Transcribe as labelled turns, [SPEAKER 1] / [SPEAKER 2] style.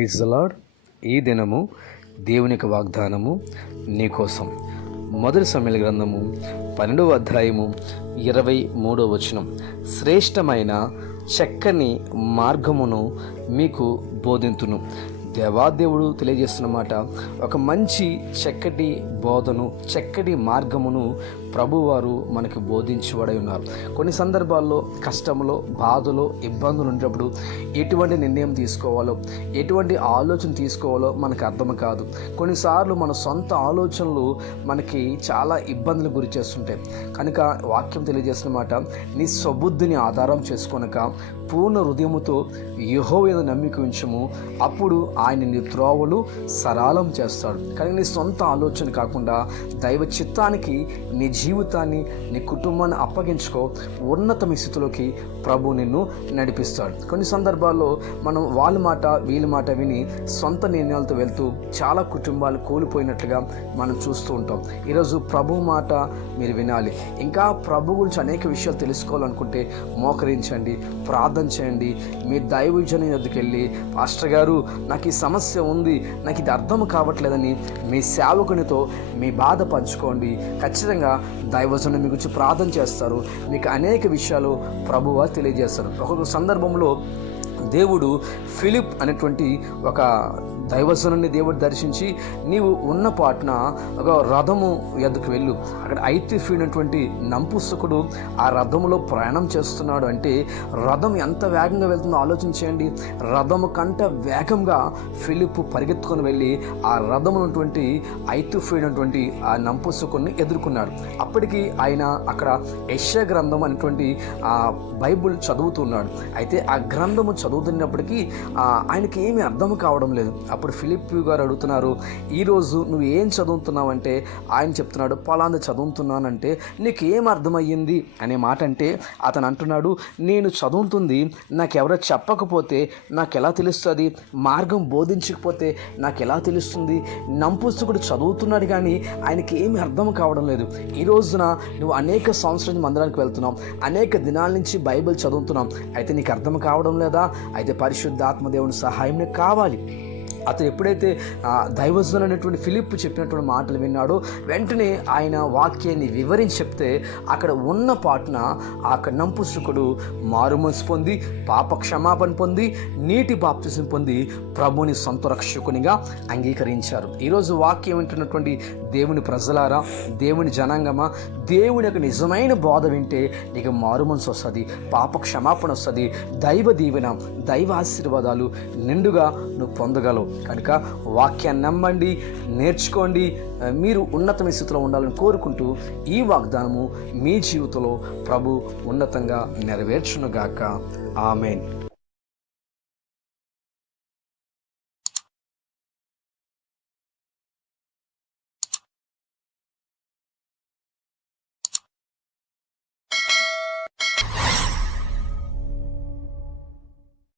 [SPEAKER 1] Praise lord ఈ దినము దేవునికి వాగ్దానము. నీకోసం మొదటి సమయాల గ్రంథము పన్నెండవ అధ్యాయము ఇరవై మూడవ వచనం. శ్రేష్టమైన చక్కని మార్గమును మీకు బోధింతును. దేవాదేవుడు తెలియజేస్తున్న మాట ఒక మంచి చక్కటి బోధను చక్కటి మార్గమును ప్రభువారు మనకి బోధించబడి ఉన్నారు. కొన్ని సందర్భాల్లో కష్టంలో బాధలో ఇబ్బందులు ఉండేటప్పుడు ఎటువంటి నిర్ణయం తీసుకోవాలో ఎటువంటి ఆలోచన తీసుకోవాలో మనకు అర్థం కాదు. కొన్నిసార్లు మన సొంత ఆలోచనలు మనకి చాలా ఇబ్బందులు గురి చేస్తుంటాయి. కనుక వాక్యం తెలియజేస్తున్నమాట నీ స్వబుద్ధిని ఆధారం చేసుకొనక పూర్ణ హృదయముతో యహో మీద నమ్మిక ఉంచము. అప్పుడు ఆయన నీ త్రోవలు సరళం చేస్తాడు. కానీ నీ సొంత ఆలోచన కాకుండా దైవ చిత్తానికి నీ జీవితాన్ని నీ కుటుంబాన్ని అప్పగించుకో. ఉన్నతమైన స్థితిలోకి ప్రభు నిన్ను నడిపిస్తాడు. కొన్ని సందర్భాల్లో మనం వాళ్ళ మాట వీళ్ళ మాట విని సొంత నిర్ణయాలతో వెళ్తూ చాలా కుటుంబాలు కోల్పోయినట్లుగా మనం చూస్తూ ఉంటాం. ఈరోజు ప్రభు మాట మీరు వినాలి. ఇంకా ప్రభు గురించి అనేక విషయాలు తెలుసుకోవాలనుకుంటే మోకరించండి. ప్రార్థన చేయండి. మీ దైవజన ఎదుకు వెళ్ళి పాస్టర్ గారు నాకు ఈ సమస్య ఉంది. నాకు ఇది అర్థం కావట్లేదని మీ సేవకునితో మీ బాధ పంచుకోండి. ఖచ్చితంగా దైవజన మీ గురించి ప్రార్థన చేస్తారు. మీకు అనేక విషయాలు ప్రభువ తెలియజేస్తారు. ఒక్కొక్క సందర్భంలో దేవుడు ఫిలిప్ అనేటువంటి ఒక దైవజనుని దేవుడు దర్శించి నీవు ఉన్న పాటున ఒక రథము ఎద్దుకు వెళ్ళు. అక్కడ ఐతిఫీనటువంటి నంపుసుకుడు ఆ రథములో ప్రయాణం చేస్తున్నాడు అంటే రథం ఎంత వేగంగా వెళ్తుందో ఆలోచించేయండి రథము కంట వేగంగా ఫిలిప్ పరిగెత్తుకొని వెళ్ళి ఆ రథమునటువంటి ఐతిఫీనటువంటి ఆ నంపుసుకుని ఎదుర్కొన్నాడు. అప్పటికి ఆయన అక్కడ యశ గ్రంథం అనేటువంటి ఆ బైబుల్ చదువుతున్నాడు అయితే ఆ గ్రంథము చదువుతున్నప్పటికీ ఆయనకి ఏమీ అర్థం కావడం లేదు. అప్పుడు ఫిలిప్ గారు అడుగుతున్నారు ఈరోజు నువ్వు ఏం చదువుతున్నావంటే? ఆయన చెప్తున్నాడు పలాంది చదువుతున్నానంటే నీకు ఏం అర్థమయ్యింది? అనే మాట అంటే అతను అంటున్నాడు నేను చదువుతుంది నాకు ఎవరో చెప్పకపోతే నాకు ఎలా తెలుస్తుంది? మార్గం బోధించకపోతే నాకు ఎలా తెలుస్తుంది? నంపుస్తుకుడు చదువుతున్నాడు కానీ ఆయనకి ఏమి అర్థం కావడం లేదు. ఈ రోజున నువ్వు అనేక సంవత్సరాల మందిరానికి వెళ్తున్నావు అనేక దినాల నుంచి బైబిల్ చదువుతున్నాం అయితే నీకు అర్థం కావడం లేదా? అయితే పరిశుద్ధాత్మ దేవుని సహాయం కావాలి. అతను ఎప్పుడైతే ఆ, అనేటువంటి ఫిలిప్ చెప్పినటువంటి మాటలు విన్నాడో వెంటనే ఆయన వాక్యాన్ని వివరించి చెప్తే అక్కడ ఉన్న పాటున ఆ కన్నంపుసుకుడు మారుమనసు పొంది పాప క్షమాపణ పొంది నీటి బాప్తిసం పొంది ప్రభుని సొంత రక్షకునిగా అంగీకరించారు. ఈరోజు వాక్యం వింటున్నటువంటి దేవుని ప్రజలారా దేవుని జనాంగమా దేవుని యొక్క నిజమైన బోధ వింటే నీకు మారుమనసు వస్తుంది పాప క్షమాపణ వస్తుంది దైవ దీవెన దైవ ఆశీర్వాదాలు నిండుగా నువ్వు పొందగలవు. కనుక వాక్యాన్ని నమ్మండి నేర్చుకోండి మీరు ఉన్నతమైన స్థితిలో ఉండాలని కోరుకుంటూ ఈ వాగ్దానము మీ జీవితంలో ప్రభు ఉన్నతంగా నెరవేర్చునుగాక. ఆమెన్.